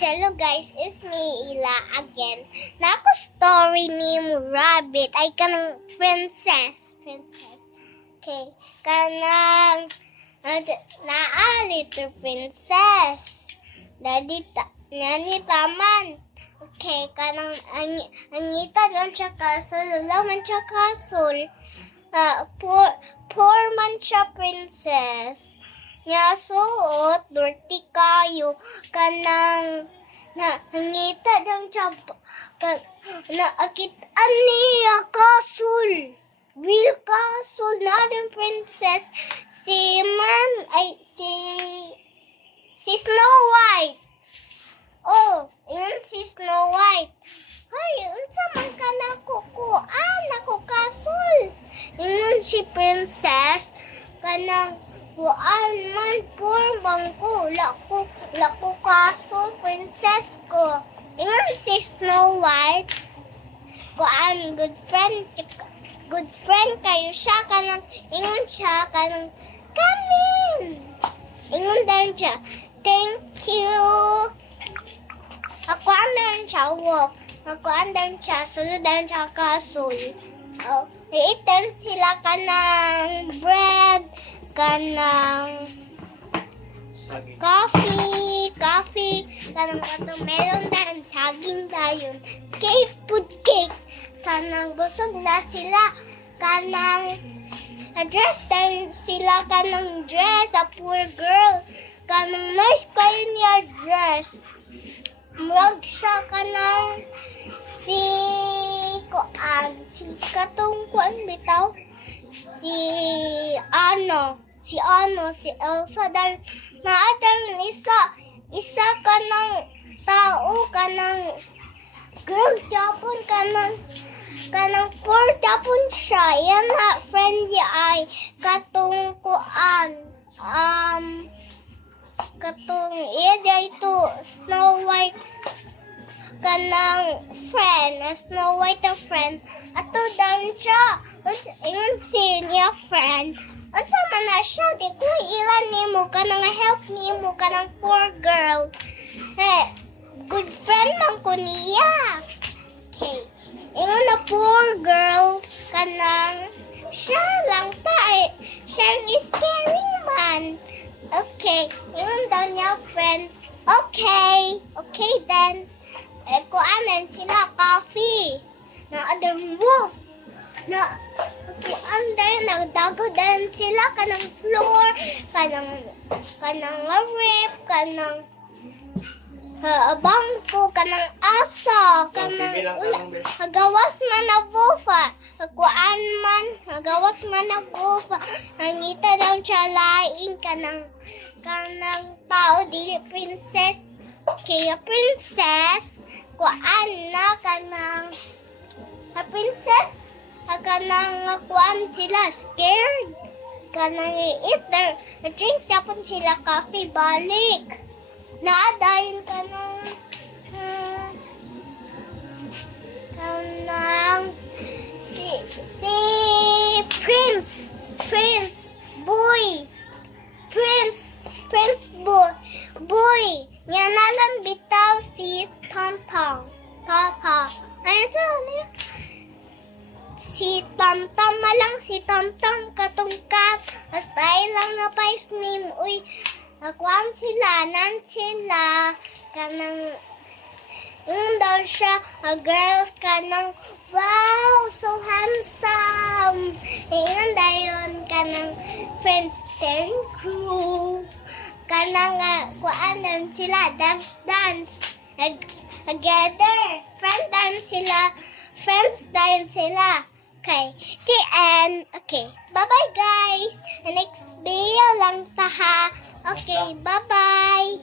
hello guys, it's me Ila again. Nako story ni Rabbit ay kanang princess. Okay, kanang little princess. Nani taman. Okay, kanang angita lang siya kasul, laman siya kasul. Poor man siya princess. Nya suot dirty kayo kanang hangita dang chab na akit niya kasul will kasul na din princess si Snow White. Oh, yun si Snow White. Ay, unsa man ka nako kasul. Yun si princess kanang kuan man poor bangko lako kaso princess ko. Ingon si Snow White kuan good friend kayo siya kanang ingon siya kanang come in. Ingon dan siya thank you. Ako andan siya walk. Ako andan siya suludan siya kasul. Oh, iitan sila kanang bread kanang coffee kanang watermelon dan saging dayon cake kanang busog na sila kanang dress dan sila kanang dress a poor girl kanang nice kayo niya dress murag siya kanang si katong kuan bitaw si Elsa dahil maadang isa kanang tao kanang girl japon kanang poor japon siya yan na friend niya ay katong kuan katong iya ito Snow White kanang friend Snow White a friend ato dan siya ingon si niya friend unsa man na siya di ko ilan nimo kanang help nimo kanang poor girl good friend man ko niya. Okay, ingon na poor girl kanang siya lang siya is caring man. Okay, ingon daw niya friend okay then kuanan sila coffee na adang wolf na anday nagdagodan sila kanang floor kanang rip kanang bangko kanang asa kanang hagawas man na wolfa kuan man hagawas man na wolfa nangita daw siya laing kanang tao dili princess kaya princess kuan na kanang princess kanang kuan sila scared kanang eat drink tapon sila coffee balik naadayin kanang si boy nya nalang bitaw si Tom ano to si Tom malang si Tom katungkat basta lang na pais name uy nakuan sila nan sila kanang daw siya girls kanang wow so handsome dayon kanang friends ten crew kanang kuanan sila dance together friends dayon sila. Okay, the end. Okay, bye-bye guys. The next video lang ta ha. Okay, bye-bye.